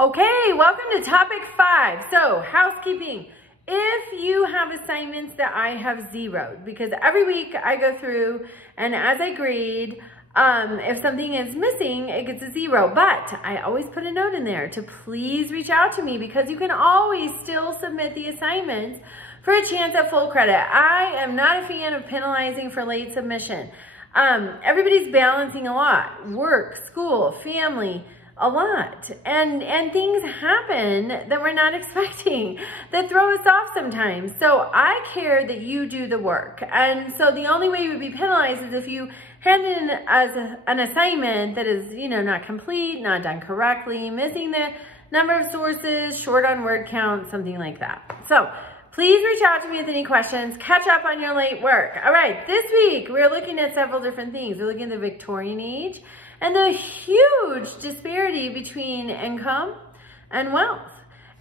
Okay, welcome to topic 5. So, housekeeping. If you have assignments that I have zeroed, because every week I go through and as I grade, if something is missing, it gets a 0. But I always put a note in there to please reach out to me because you can always still submit the assignments for a chance at full credit. I am not a fan of penalizing for late submission. Everybody's balancing a lot. Work, school, family, a lot. And things happen that we're not expecting that throw us off sometimes. So I care that you do the work. And so the only way you would be penalized is if you hand in as an assignment that is, not complete, not done correctly, missing the number of sources, short on word count, something like that. So please reach out to me with any questions. Catch up on your late work. All right, this week we're looking at several different things. We're looking at the Victorian age and the huge disparity between income and wealth.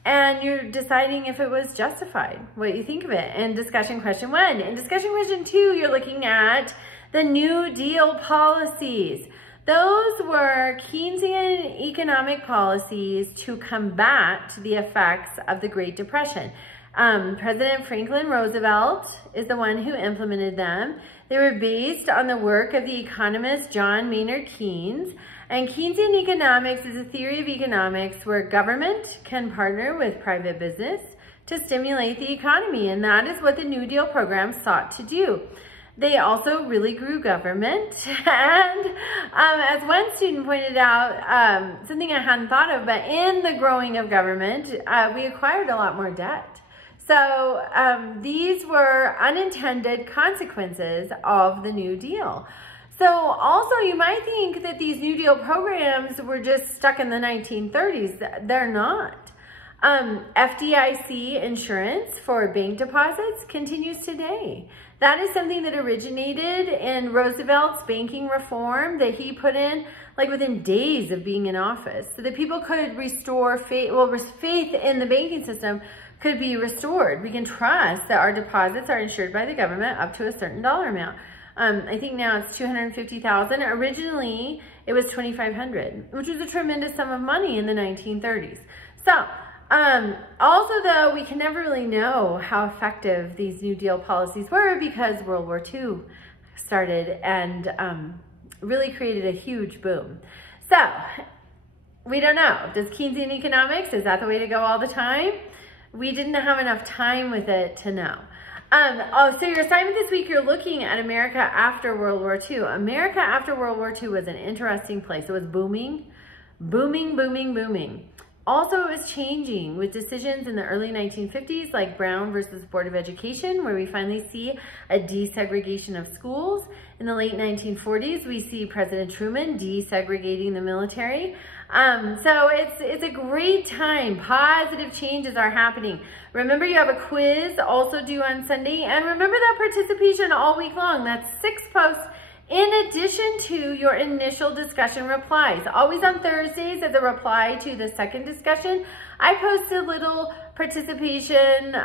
And you're deciding if it was justified, what you think of it. In discussion question 1. In discussion question 2, you're looking at the New Deal policies. Those were Keynesian economic policies to combat the effects of the Great Depression. President Franklin Roosevelt is the one who implemented them. They were based on the work of the economist John Maynard Keynes. And Keynesian economics is a theory of economics where government can partner with private business to stimulate the economy. And that is what the New Deal program sought to do. They also really grew government. And as one student pointed out, something I hadn't thought of, but in the growing of government, we acquired a lot more debt. So these were unintended consequences of the New Deal. So also you might think that these New Deal programs were just stuck in the 1930s. They're not. FDIC insurance for bank deposits continues today. That is something that originated in Roosevelt's banking reform that he put in like within days of being in office so that people could restore faith, faith in the banking system could be restored. We can trust that our deposits are insured by the government up to a certain dollar amount. I think now it's $250,000. Originally, it was $2,500, which was a tremendous sum of money in the 1930s. So, also though, we can never really know how effective these New Deal policies were because World War II started and really created a huge boom. So, we don't know. Does Keynesian economics, is that the way to go all the time? We didn't have enough time with it to know. So your assignment this week, you're looking at America after World War II. America after World War II was an interesting place. It was booming, booming, booming, booming. Also, it was changing with decisions in the early 1950s, like Brown versus Board of Education, where we finally see a desegregation of schools. In the late 1940s, we see President Truman desegregating the military. So it's a great time. Positive changes are happening. Remember, you have a quiz also due on Sunday. And remember that participation all week long. That's 6 posts in addition to your initial discussion replies. Always on Thursdays as a reply to the second discussion, I post a little participation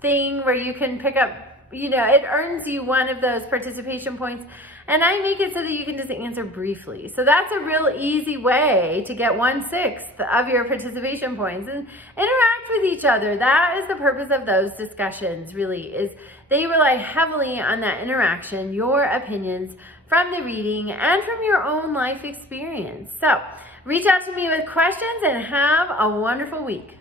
thing where you can pick up, it earns you one of those participation points. And I make it so that you can just answer briefly. So that's a real easy way to get 1/6 of your participation points and interact with each other. That is the purpose of those discussions, really, is they rely heavily on that interaction, your opinions from the reading and from your own life experience. So reach out to me with questions and have a wonderful week.